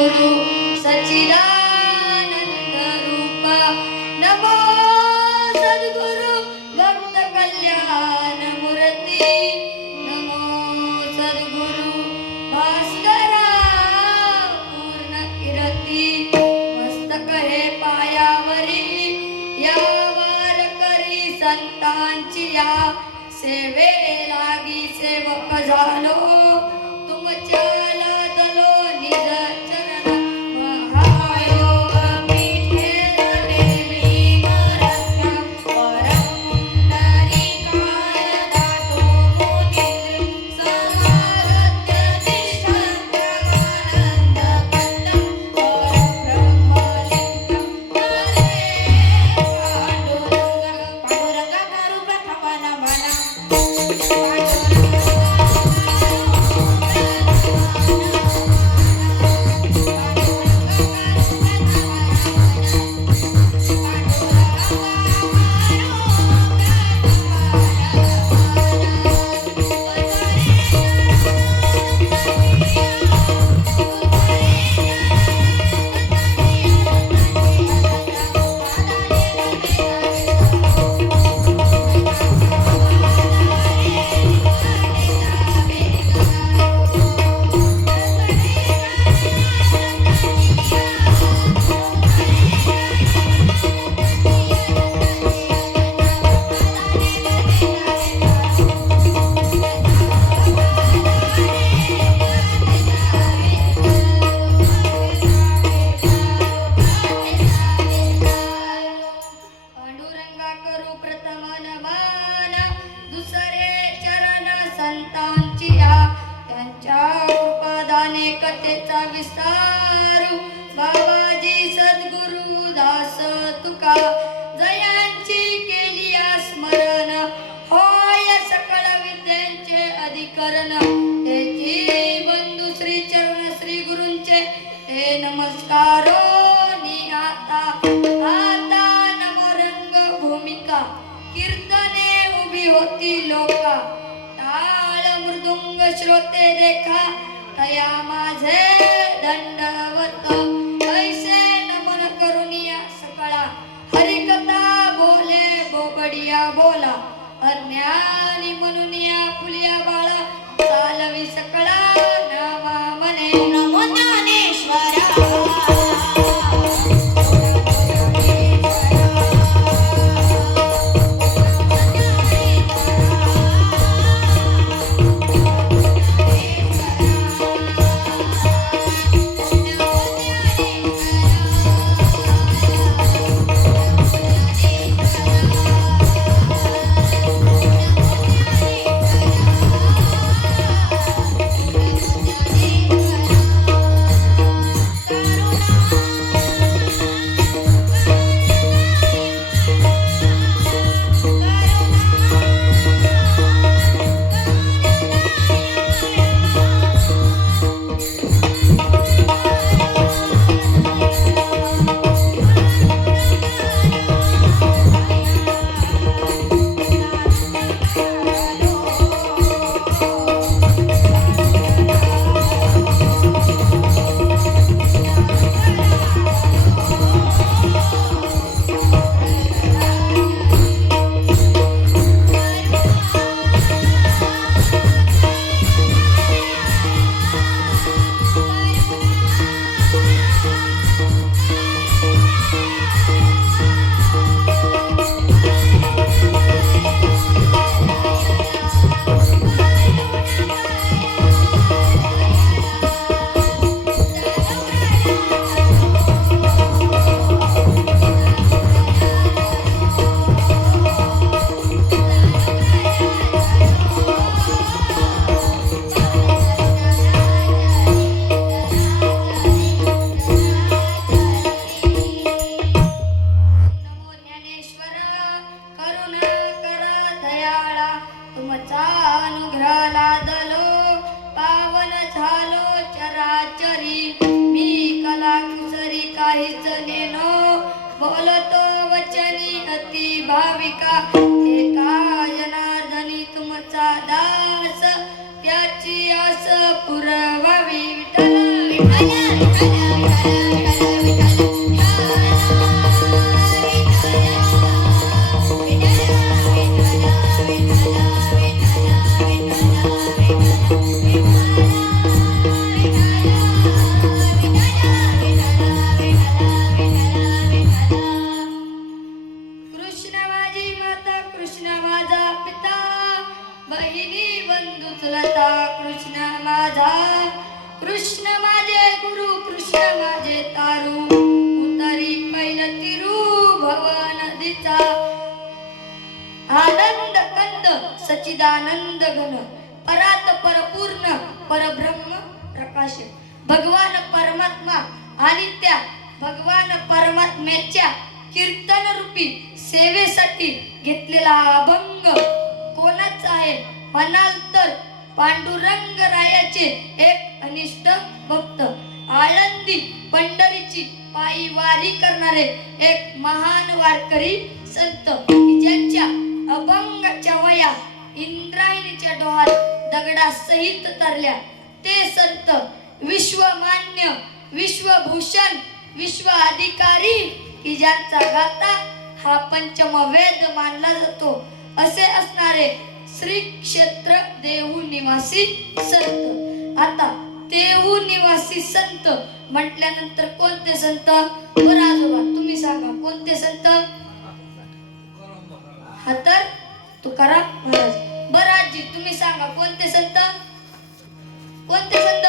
सद्गुरु सच्चिदानंद रूपा नमो सद्गुरु भक्त कल्याण मूर्ती नमो सद्गुरु भास्करा पूर्ण कीर्ती मस्तक हे पायावरी या वारकरी संतांची या सेवे लागी सेवक झालो तुमच्या लादलो निज चरण महायोग पीठे देवी मरत्न परम पुंडरीकाय दातो मोदित्र समागत्य तिष्ठन् ब्रह्मानंद कन्दं परब्रह्मलिङ्गं हरे पांडुरंग करू प्रथम नमन कथेचा विस्तारू बाबाजी सद्गुरु दास तुका जयांची केली स्मरण होय सकळ विद्यांचे अधिकरण त्याची बंधू श्री चरण श्री गुरूंचे हे नमस्कारो नि आता नमोरंग भूमिका कीर्तने उभी होती लोका टाळ मृदुंग श्रोते देखा तया माझे दंडवत ऐसे नमन करुनिया सकळा हरिकथा बोले बोबडिया बोला अज्ञानी म्हणूनिया फुलिया बाळा चालवी सकळा नावा मने नमो ज्ञानेश्वरा बोलतो वचनी अति भाविका एका जनार्दनी तुमचा दास त्याची आस पुरवावी विठ्ठल विठ्ठल कृष्ण माझे तारू उतरी पैल तिरुभव नदीचा आनंद कंद सचिदानंद घन परात परपूर्ण परब्रह्म प्रकाश भगवान परमात्मा आणि त्या भगवान परमात्म्याच्या कीर्तन रूपी सेवेसाठी घेतलेला अभंग कोणाचा आहे म्हणाल तर पांडुरंग रायाचे एक अनिष्ट भक्त आळंदी पंढरीची पायी वारी करणारे एक महान वारकरी संत की ज्यांच्या अभंगाच्या वया इंद्रायणीच्या डोहात दगडासहित तरल्या ते संत विश्वमान्य विश्वभूषण विश्व अधिकारी की ज्यांचा गाथा हा पंचम वेद मानला जातो असे असणारे श्री क्षेत्र देहू निवासी संत. आता देहू निवासी संत म्हटल्यानंतर कोणते संत बरं आजोबा तुम्ही सांगा कोणते संत हा तर तुकाराम महाराज. बरं आजी तुम्ही सांगा कोणते संत कोणते संत